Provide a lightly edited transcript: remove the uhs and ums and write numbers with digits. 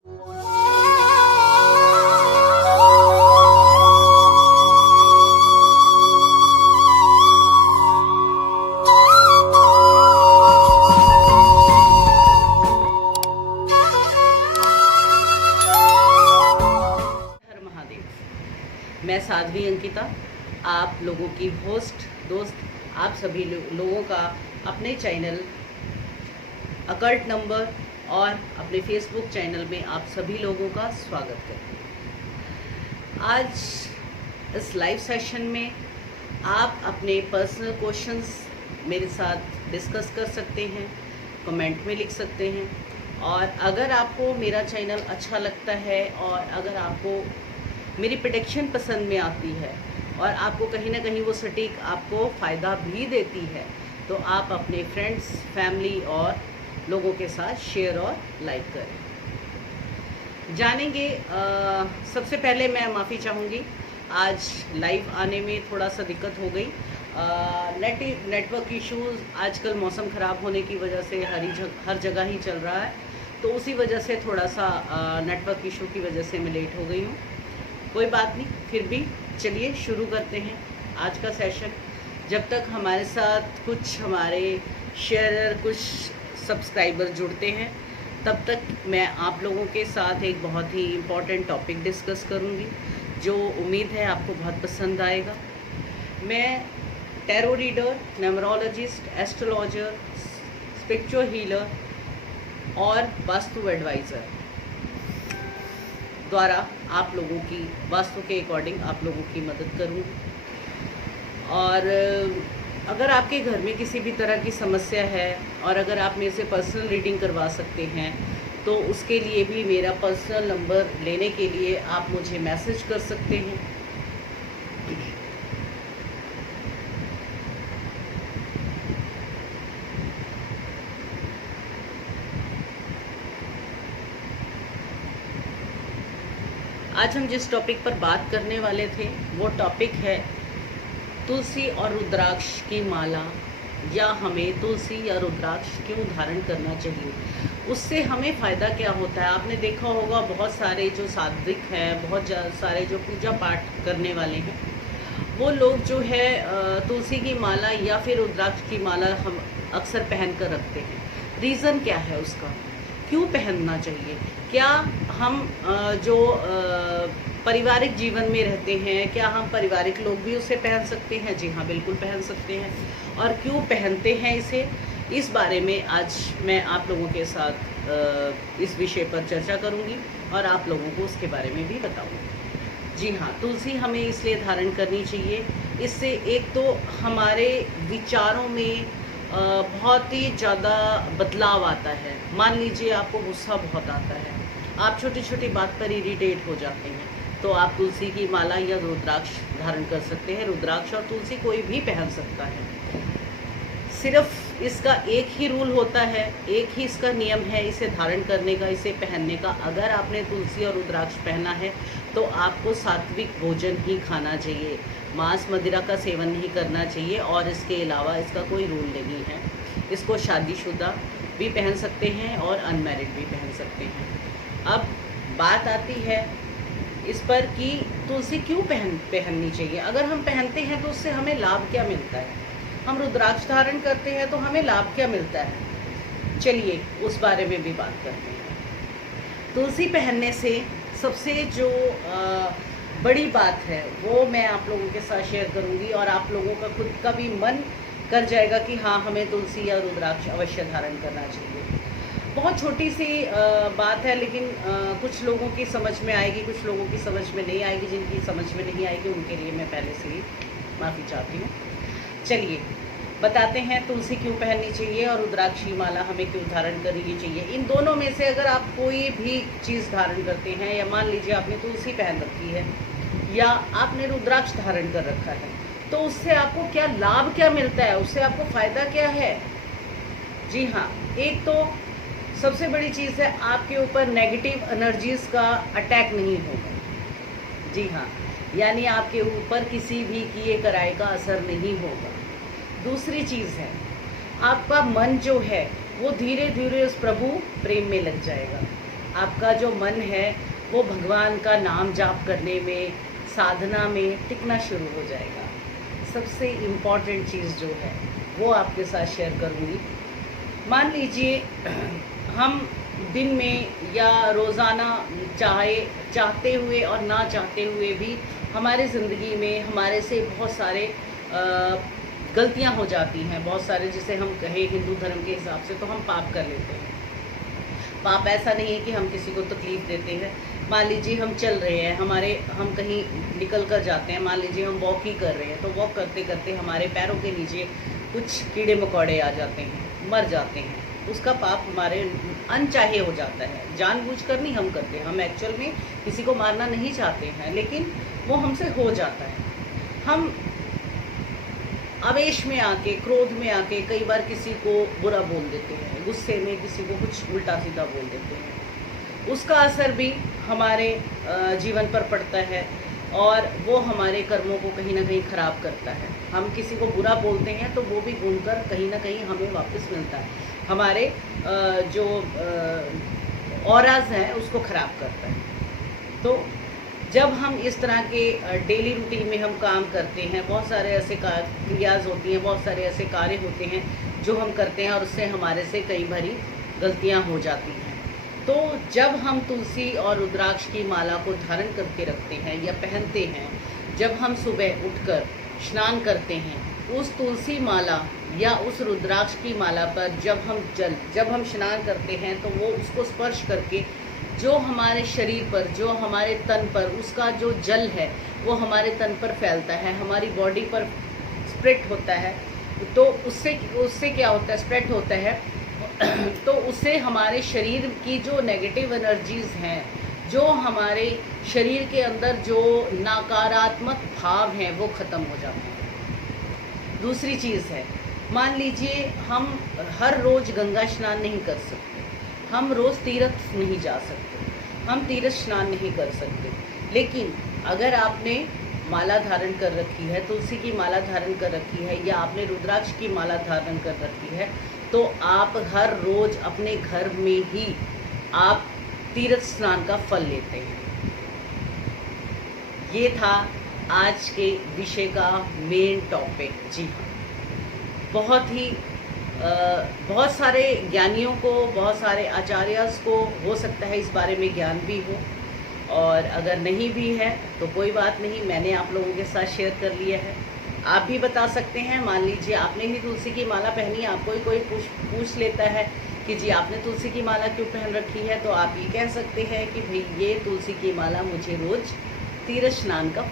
मैं साध्वी अंकिता, आप लोगों की होस्ट दोस्त, आप सभी लोगों का अपने चैनल अकल्ट नंबर और अपने फेसबुक चैनल में आप सभी लोगों का स्वागत करती हूँ। आज इस लाइव सेशन में आप अपने पर्सनल क्वेश्चंस मेरे साथ डिस्कस कर सकते हैं, कमेंट में लिख सकते हैं। और अगर आपको मेरा चैनल अच्छा लगता है और अगर आपको मेरी प्रेडिक्शन पसंद में आती है और आपको कहीं ना कहीं वो सटीक आपको फ़ायदा भी देती है, तो आप अपने फ्रेंड्स, फैमिली और लोगों के साथ शेयर और लाइक करें। जानेंगे, सबसे पहले मैं माफ़ी चाहूँगी, आज लाइव आने में थोड़ा सा दिक्कत हो गई। नेटवर्क इश्यूज़, आजकल मौसम ख़राब होने की वजह से हर जगह ही चल रहा है, तो उसी वजह से थोड़ा सा नेटवर्क इशू की वजह से मैं लेट हो गई हूँ। कोई बात नहीं, फिर भी चलिए शुरू करते हैं आज का सेशन। जब तक हमारे साथ कुछ हमारे शेयरर, कुछ सब्सक्राइबर जुड़ते हैं, तब तक मैं आप लोगों के साथ एक बहुत ही इम्पॉर्टेंट टॉपिक डिस्कस करूंगी, जो उम्मीद है आपको बहुत पसंद आएगा। मैं tarot reader, numerologist, astrologer, spiritual healer और वास्तु एडवाइज़र द्वारा आप लोगों की वास्तु के अकॉर्डिंग आप लोगों की मदद करूँगी। और अगर आपके घर में किसी भी तरह की समस्या है और अगर आप मेरे से पर्सनल रीडिंग करवा सकते हैं, तो उसके लिए भी मेरा पर्सनल नंबर लेने के लिए आप मुझे मैसेज कर सकते हैं। आज हम जिस टॉपिक पर बात करने वाले थे वो टॉपिक है तुलसी और रुद्राक्ष की माला, या हमें तुलसी या रुद्राक्ष क्यों धारण करना चाहिए, उससे हमें फ़ायदा क्या होता है। आपने देखा होगा बहुत सारे जो सात्विक हैं, बहुत सारे जो पूजा पाठ करने वाले हैं, वो लोग जो है तुलसी की माला या फिर रुद्राक्ष की माला हम अक्सर पहन कर रखते हैं। रीज़न क्या है उसका, क्यों पहनना चाहिए? क्या हम जो पारिवारिक जीवन में रहते हैं, क्या हम पारिवारिक लोग भी उसे पहन सकते हैं? जी हाँ, बिल्कुल पहन सकते हैं। और क्यों पहनते हैं इसे, इस बारे में आज मैं आप लोगों के साथ इस विषय पर चर्चा करूंगी और आप लोगों को उसके बारे में भी बताऊंगी। जी हाँ, तुलसी हमें इसलिए धारण करनी चाहिए, इससे एक तो हमारे विचारों में बहुत ही ज़्यादा बदलाव आता है। मान लीजिए आपको गुस्सा बहुत आता है, आप छोटी छोटी बात पर इरिटेट हो जाते हैं, तो आप तुलसी की माला या रुद्राक्ष धारण कर सकते हैं। रुद्राक्ष और तुलसी कोई भी पहन सकता है। सिर्फ इसका एक ही रूल होता है, एक ही इसका नियम है इसे धारण करने का, इसे पहनने का। अगर आपने तुलसी और रुद्राक्ष पहना है तो आपको सात्विक भोजन ही खाना चाहिए, मांस मदिरा का सेवन नहीं करना चाहिए। और इसके अलावा इसका कोई रूल नहीं है। इसको शादीशुदा भी पहन सकते हैं और अनमैरिड भी पहन सकते हैं। अब बात आती है इस पर कि तुलसी क्यों पहननी चाहिए। अगर हम पहनते हैं तो उससे हमें लाभ क्या मिलता है, हम रुद्राक्ष धारण करते हैं तो हमें लाभ क्या मिलता है, चलिए उस बारे में भी बात करते हैं। तुलसी पहनने से सबसे जो बड़ी बात है वो मैं आप लोगों के साथ शेयर करूंगी, और आप लोगों का खुद का भी मन कर जाएगा कि हाँ, हमें तुलसी या रुद्राक्ष अवश्य धारण करना चाहिए। बहुत छोटी सी बात है, लेकिन कुछ लोगों की समझ में आएगी, कुछ लोगों की समझ में नहीं आएगी। जिनकी समझ में नहीं आएगी उनके लिए मैं पहले से ही माफ़ी चाहती हूँ। चलिए बताते हैं तुलसी क्यों पहननी चाहिए और रुद्राक्ष की माला हमें क्यों धारण करनी चाहिए। इन दोनों में से अगर आप कोई भी चीज़ धारण करते हैं, या मान लीजिए आपने तुलसी पहन रखी है या आपने रुद्राक्ष धारण कर रखा है, तो उससे आपको क्या लाभ क्या मिलता है, उससे आपको फ़ायदा क्या है। जी हाँ, एक तो सबसे बड़ी चीज़ है, आपके ऊपर नेगेटिव एनर्जीज़ का अटैक नहीं होगा। जी हाँ, यानी आपके ऊपर किसी भी किए कराए का असर नहीं होगा। दूसरी चीज़ है, आपका मन जो है वो धीरे धीरे उस प्रभु प्रेम में लग जाएगा। आपका जो मन है वो भगवान का नाम जाप करने में, साधना में टिकना शुरू हो जाएगा। सबसे इम्पॉर्टेंट चीज़ जो है वो आपके साथ शेयर करूँगी। मान लीजिए हम दिन में या रोज़ाना चाहते हुए और ना चाहते हुए भी हमारे ज़िंदगी में हमारे से बहुत सारे गलतियां हो जाती हैं। बहुत सारे, जिसे हम कहें हिंदू धर्म के हिसाब से, तो हम पाप कर लेते हैं। पाप ऐसा नहीं है कि हम किसी को तकलीफ़ देते हैं। मान लीजिए हम चल रहे हैं, हम कहीं निकल कर जाते हैं, मान लीजिए हम वॉक ही कर रहे हैं, तो वॉक करते करते हमारे पैरों के नीचे कुछ कीड़े मकोड़े आ जाते हैं, मर जाते हैं। उसका पाप हमारे अनचाहे हो जाता है। जानबूझकर नहीं हम करते, हम एक्चुअल में किसी को मारना नहीं चाहते हैं, लेकिन वो हमसे हो जाता है। हम आवेश में आके, क्रोध में आके कई बार किसी को बुरा बोल देते हैं, गुस्से में किसी को कुछ उल्टा सीधा बोल देते हैं। उसका असर भी हमारे जीवन पर पड़ता है और वो हमारे कर्मों को कहीं ना कहीं ख़राब करता है। हम किसी को बुरा बोलते हैं तो वो भी घूमकर कहीं ना कहीं हमें वापस मिलता है, हमारे जो ऑराज हैं उसको ख़राब करता है। तो जब हम इस तरह के डेली रूटीन में हम काम करते हैं, बहुत सारे ऐसे क्रियाज होती हैं, बहुत सारे ऐसे कार्य होते हैं जो हम करते हैं और उससे हमारे से कई बारी गलतियां हो जाती हैं। तो जब हम तुलसी और रुद्राक्ष की माला को धारण करके रखते हैं या पहनते हैं, जब हम सुबह उठकर स्नान करते हैं, उस तुलसी माला या उस रुद्राक्ष की माला पर जब हम स्नान करते हैं तो वो उसको स्पर्श करके जो हमारे शरीर पर, जो हमारे तन पर उसका जो जल है वो हमारे तन पर फैलता है, हमारी बॉडी पर स्प्रेड होता है। तो उससे क्या होता है, स्प्रेड होता है तो उससे हमारे शरीर की जो नेगेटिव एनर्जीज़ हैं, जो हमारे शरीर के अंदर जो नकारात्मक भाव हैं वो ख़त्म हो जाते हैं। दूसरी चीज़ है, मान लीजिए हम हर रोज़ गंगा स्नान नहीं कर सकते, हम रोज़ तीर्थ नहीं जा सकते, हम तीर्थ स्नान नहीं कर सकते, लेकिन अगर आपने माला धारण कर रखी है, तुलसी की माला धारण कर रखी है या आपने रुद्राक्ष की माला धारण कर रखी है, तो आप हर रोज़ अपने घर में ही आप तीर्थ स्नान का फल लेते हैं। ये था आज के विषय का मेन टॉपिक। जी हाँ, बहुत सारे ज्ञानियों को, बहुत सारे आचार्यस को हो सकता है इस बारे में ज्ञान भी हो, और अगर नहीं भी है तो कोई बात नहीं, मैंने आप लोगों के साथ शेयर कर लिया है। आप भी बता सकते हैं। मान लीजिए आपने ही तुलसी की माला पहनी, आपको ही कोई पूछ लेता है कि जी आपने तुलसी की माला क्यों पहन रखी है, तो आप ये कह सकते हैं कि भाई ये तुलसी की माला मुझे रोज़ तीर्थ स्नान का